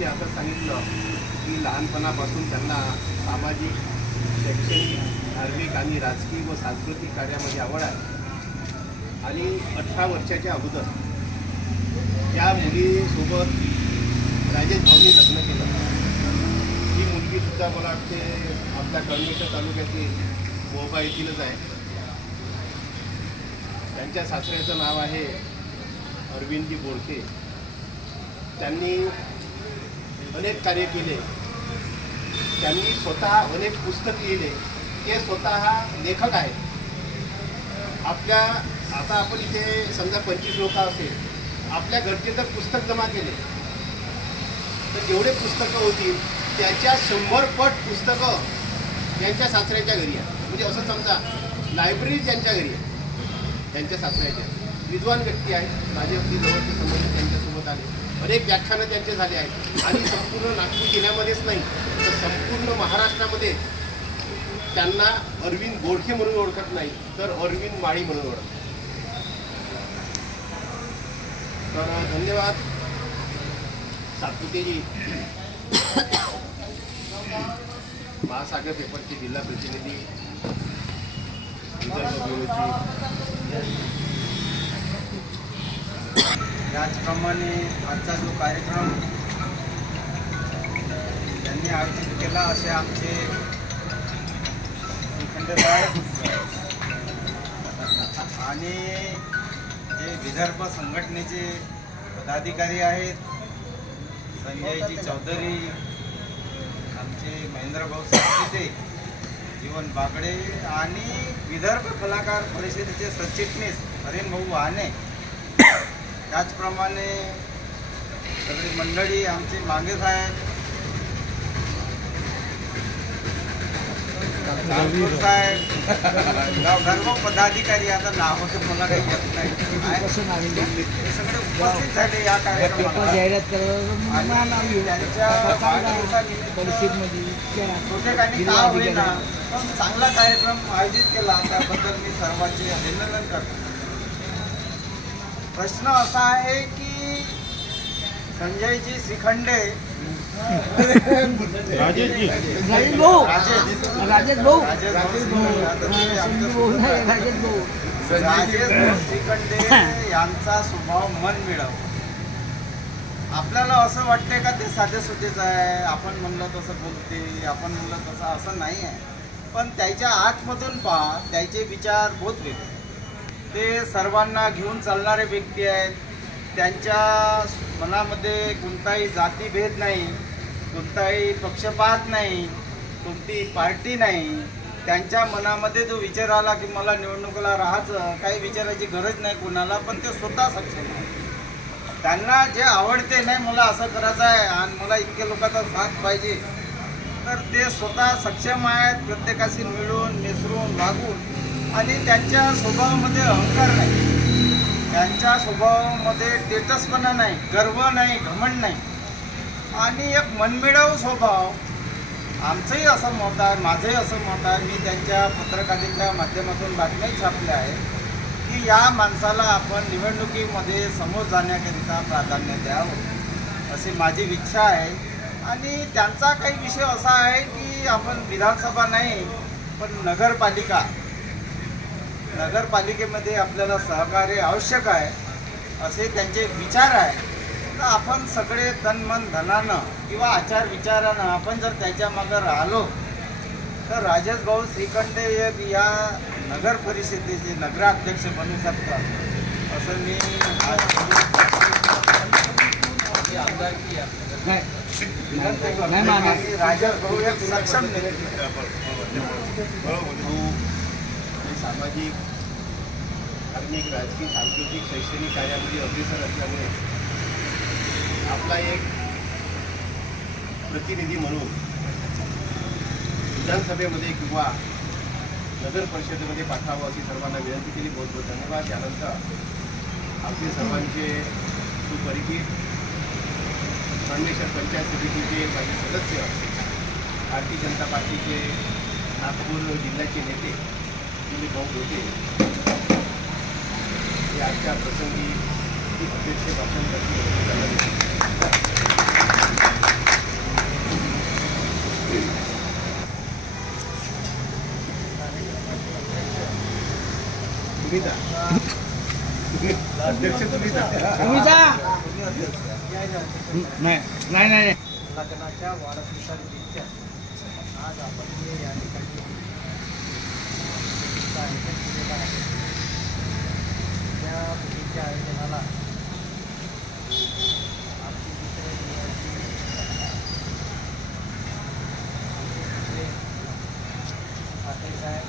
मी आता सांगितलं की लहानपणापासून त्यांना सामाजिक, शैक्षणिक, धार्मिक आणि राजकीय व सांस्कृतिक कार्यामध्ये आवड आहे आणि 18 वर्षाच्या अगोदर त्या मुलीसोबत राजेश भाऊंनी लग्न केलं। ही मुलगीसुद्धा मला वाटते आपल्या कळमेश्वर तालुक्यातील मोहबा येथीलच आहे। त्यांच्या सासऱ्याचं नाव आहे अरविंदजी बोडके। त्यांनी अनेक कार्य केले, त्यांनी स्वतः अनेक पुस्तक लिहिले, ते स्वतः लेखक आहेत। आपल्या आता आपण इथे समजा 25 लोक असेल, आपल्या घरचे तर पुस्तक जमा केले तर जेवढे पुस्तकं होतील त्याच्या 100 पट पुस्तकं त्यांच्या सासऱ्याच्या घरी आहे। म्हणजे असं समजा लायब्ररी त्यांच्या घरी आहे, त्यांच्या सासऱ्याच्या। विद्वान व्यक्ती आहेत, माझे अगदी जवळचे संबंध त्यांच्यासोबत आले, अनेक व्याख्यानं त्यांचे झाले आहेत आणि संपूर्ण नागपूर जिल्ह्यामध्येच नाही तर संपूर्ण महाराष्ट्रामध्ये त्यांना अरविंद बोडके म्हणून ओळखत नाही तर अरविंद माळी म्हणून ओळखतात। तर धन्यवाद सातपुतेजी, महासागर पेपरचे जिल्हा प्रतिनिधी, त्याचप्रमाणे आजचा जो कार्यक्रम त्यांनी आयोजित केला असे आमचे श्रीखंड साहेब आणि जे विदर्भ संघटनेचे पदाधिकारी आहेत, संजयजी चौधरी, आमचे महेंद्रभाऊ सातपुते, जीवन बागडे आणि विदर्भ कलाकार परिषदेचे सरचिटणीस हरिभाऊ वाहने, त्याचप्रमाणे सगळी मंडळी आमचे मागे साहेब, सर्व पदाधिकारी, आता नाव तर मला काही येत नाही, हे सगळे उपस्थित झाले या कार्यक्रमाला। प्रत्येकाने का होईना पण चांगला कार्यक्रम आयोजित केला, त्याबद्दल मी सर्वांचे अभिनंदन करतो। प्रश्न असा आहे की संजयजी श्रीखंडे, राजेश श्रीखंडे यांचा स्वभाव मन मिळव। आपल्याला असं वाटते का ते साधेसुधेच आहे, आपण म्हणलं तसं बोलते, आपण म्हणलं तसं, असं नाही आहे। पण त्याच्या आतमधून पहा, त्याचे विचार बहुत वेगळे, ते सर्वांना घेऊन चालणारे व्यक्ती आहेत। त्यांच्या मनामध्ये कोणताही जातीभेद नाही, कोणताही पक्षपात नाही, कोणती पार्टी नाही। त्यांच्या मनामध्ये जो विचार आला की मला निवडणुकीला राहायचं, काही विचारायची गरज नाही कोणाला, पण ते स्वतः सक्षम आहे। त्यांना जे आवडते, नाही मला असं करायचं आहे आणि मला इतक्या लोकांचा साथ पाहिजे, तर ते स्वतः सक्षम आहेत, प्रत्येकाशी मिळून मिसळून वागून। आणि त्यांच्या स्वभावामध्ये अहंकार नाही, त्यांच्या स्वभावामध्ये टेटसपणा नाही, गर्व नाही, घमंड नाही आणि एक मनमिळावू स्वभाव। आमचंही असं मत आहे, माझंही असं मत आहे, मी त्यांच्या पत्रकारितेच्या माध्यमातून बातम्या छापल्या आहे की या माणसाला आपण निवडणुकीमध्ये समोर जाण्याकरिता प्राधान्य द्यावं, अशी माझी इच्छा आहे। आणि त्यांचा काही विषय असा आहे की आपण विधानसभा नाही पण नगरपालिकेमध्ये आपल्याला सहकार्य आवश्यक आहे, असे त्यांचे विचार आहे। तर आपण सगळे तन मन धनानं किंवा आचार विचारानं आपण जर त्याच्या मागे राहिलो तर राजेश भाऊ श्रीखंडे एक या नगर परिषदेचे नगराध्यक्ष बनू शकतात, असं मी राजेश भाऊ एक सक्षम सामाजिक, धार्मिक, राजकीय, सांस्कृतिक, शैक्षणिक कार्यामध्ये अग्रेसर असल्यामुळे आपला एक प्रतिनिधी म्हणून विधानसभेमध्ये किंवा नगर परिषदेमध्ये पाठवावं अशी सर्वांना विनंती केली। बहुत बहुत धन्यवाद। त्यानंतर आपले सर्वांचे सुपरिचित कळमेश्वर पंचायत समितीचे माजी सदस्य, भारतीय जनता पार्टीचे नागपूर जिल्ह्याचे नेते भाऊ होते, हे आजच्या प्रसंगी अध्यक्ष भाषण करतील। अध्यक्ष तुम्ही तुम्ही जा. नाही लग्नाच्या वाढदिवसानिमित्त आज आपण हे या ठिकाणी आयोजन केलेलं आहे. या मुलीच्या आयोजनाला आमचे दुसरे ठाकरे साहेब,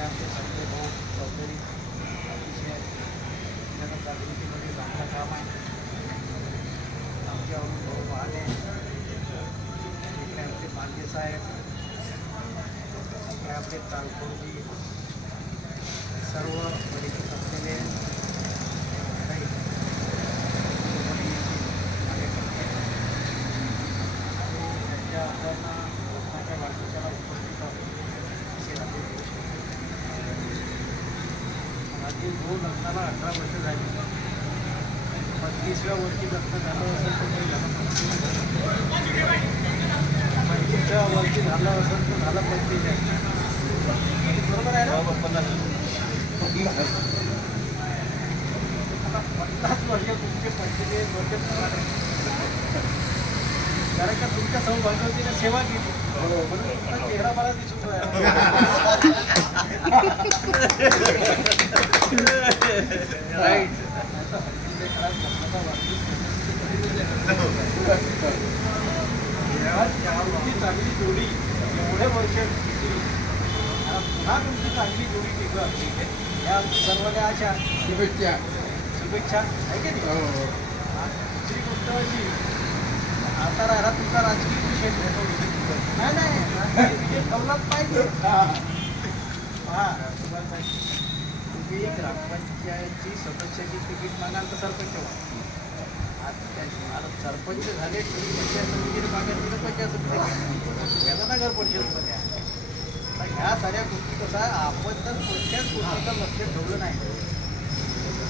आमचे संजय भाऊ चौधरी अतिशय जनजागृतीमध्ये चांगलं काम आहे. आमचे अरुण भाऊ महाले, आमचे मांडे साहेब, आपले तालकोजी, सर्व परिचित असलेले काही त्यांच्या अंगांना लग्नाच्या वाढदिवसाला उपस्थित असे राहते. माझी भाऊ लग्नाला 18 वर्ष झाली. 35व्या वर्षी लग्न झालं असेल तर काही झालं 35व्या वर्षी झालं असेल तर झालं 45. बरोबर आहे ना? 50 वर्ष तुमचे 45 वर्ष कारण का तुमच्या सौभाग्यवतीने सेवा केली म्हणून तुमचा चेहरा मला दिसून राईट. चांगली जोडी एवढे वर्ष पुन्हा तुमची चांगली जोडी टिकवा या सर्वांना आशा शुभेच्छा आहे की नाही. दुसरी गोष्ट अशी आता राहिला तुमचा राजकीय विषय नाही विषय ठेवलाच पाहिजे. हां तुम्हाला तुम्ही ग्रामपंचायतची सदस्याची तिकीट मागाल तर सरपंच व्हा. आता सरपंच झाले तरी पंचायत समितीने मागायला तिथं पंचायत समिती याला नगर परिषदमध्ये आहे. तर ह्या साऱ्या गोष्टी कसं आहे आपण तर कोणत्याच गोष्टीचं लक्ष ठेवलं नाही.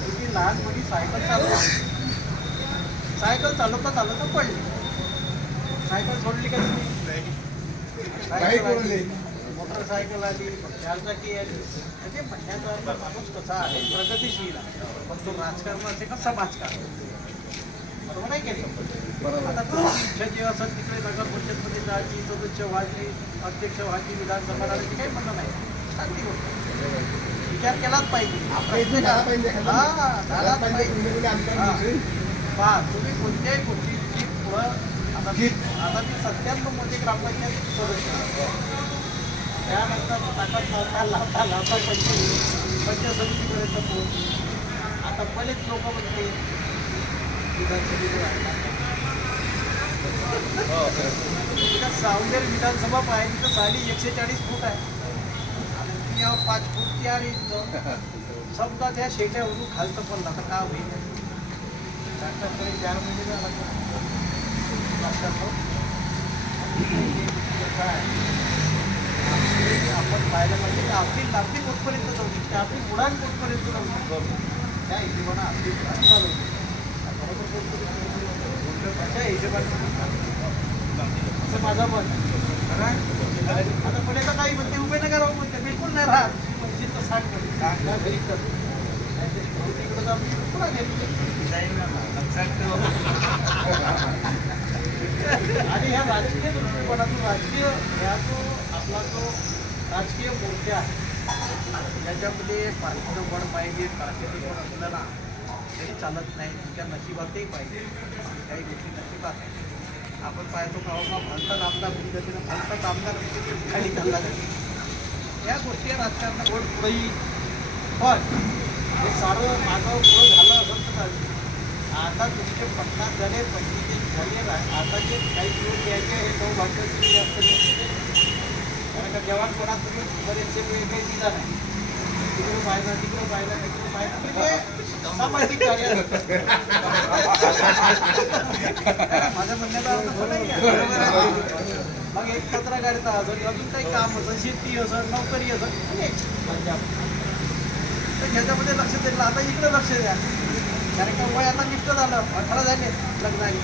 तुम्ही लहानपणी सायकल चालवता पडली, सायकल सोडली का तुम्ही? मोटरसायकल आली, 4 चाकी आली. म्हणजे म्हणण्याचा अर्थ माणूस कसा आहे प्रगतिशील आहे, पण तो राजकारणाचे का समाजकारण बरोबर आहे की नाही. आता तुमची इच्छा जी असेल तिकडे नगर परिषदमध्ये जायची, सदस्य व्हायची, अध्यक्ष व्हायची, विधानसभा राहायची काही म्हणणं नाही. चांगली गोष्ट विचार केलाच पाहिजे. पहा तुम्ही कोणत्याही गोष्टीची पुढं आता ती 97 मध्ये ग्रामपंचायत सदस्य त्यानंतर लावता पंचायत समितीपर्यंत पोहोच. आता बरेच लोक म्हणते सावनेर विधानसभा पाहिजे तर साली 140 फूट आहे आणि 5 फूट 4 इंच. समजा त्या शेट्यावरून खालचं पडला तर काय होईल? 4 महिने झाला आपण पाहायला पाहिजे की आपली कुठपर्यंत जाऊ शकते, आपली उडान कुठपर्यंत जाऊ शकतो. त्या हिशोबानं आपली उडान चालवली त्याच्या हिशोबाने असं माझं मत. आता पुढे तर काही म्हणते उभे नाही करावं म्हणते, बिलकुल नाही राहत. म्हणजे तर सांग घरी कर तिकडं तर आम्ही पुन्हा गेली आणि ह्या राजकीय दृष्टिकोनातून ह्या आपला जो राजकीय मोर्चा आहे त्याच्यामध्ये पार्टीचं बळ पाहिजे. पार्टीचं बळ असलं ना तरी चालत नाही. तुमच्या नशिबातही पाहिजे. काही गोष्टी नशिबात आहे. आपण पाहतो का भलताच आमदार पद्धतीनं भलताच आमदार खाली चालला जाते. या गोष्टी राजकारणात वड पुढे येईल. पण हे सारं मागं पुढं झालं असं तर आता तुमचे 50 झाले, 45 झाले. आता जे काही दिवस घ्यायचे हे सौभाग्याचे जास्त कारण का जवान कोणात तुम्ही बरेचसे वेळ काही दिला नाही. तिकडे पाहिलं तिकडे पाहिलं म्हणजे सामाजिक कार्य माझ्या म्हणण्याचा अर्थ नाही. मग एक पत्रकारिता असेल, अजून काही काम असेल, शेती असेल, नोकरी असेल, पंजाब तर ह्याच्यामध्ये लक्ष दिलं. आता इकडे लक्ष द्या कारण का वय आता निष्ठ झालं, 18 झाले लग्न आली.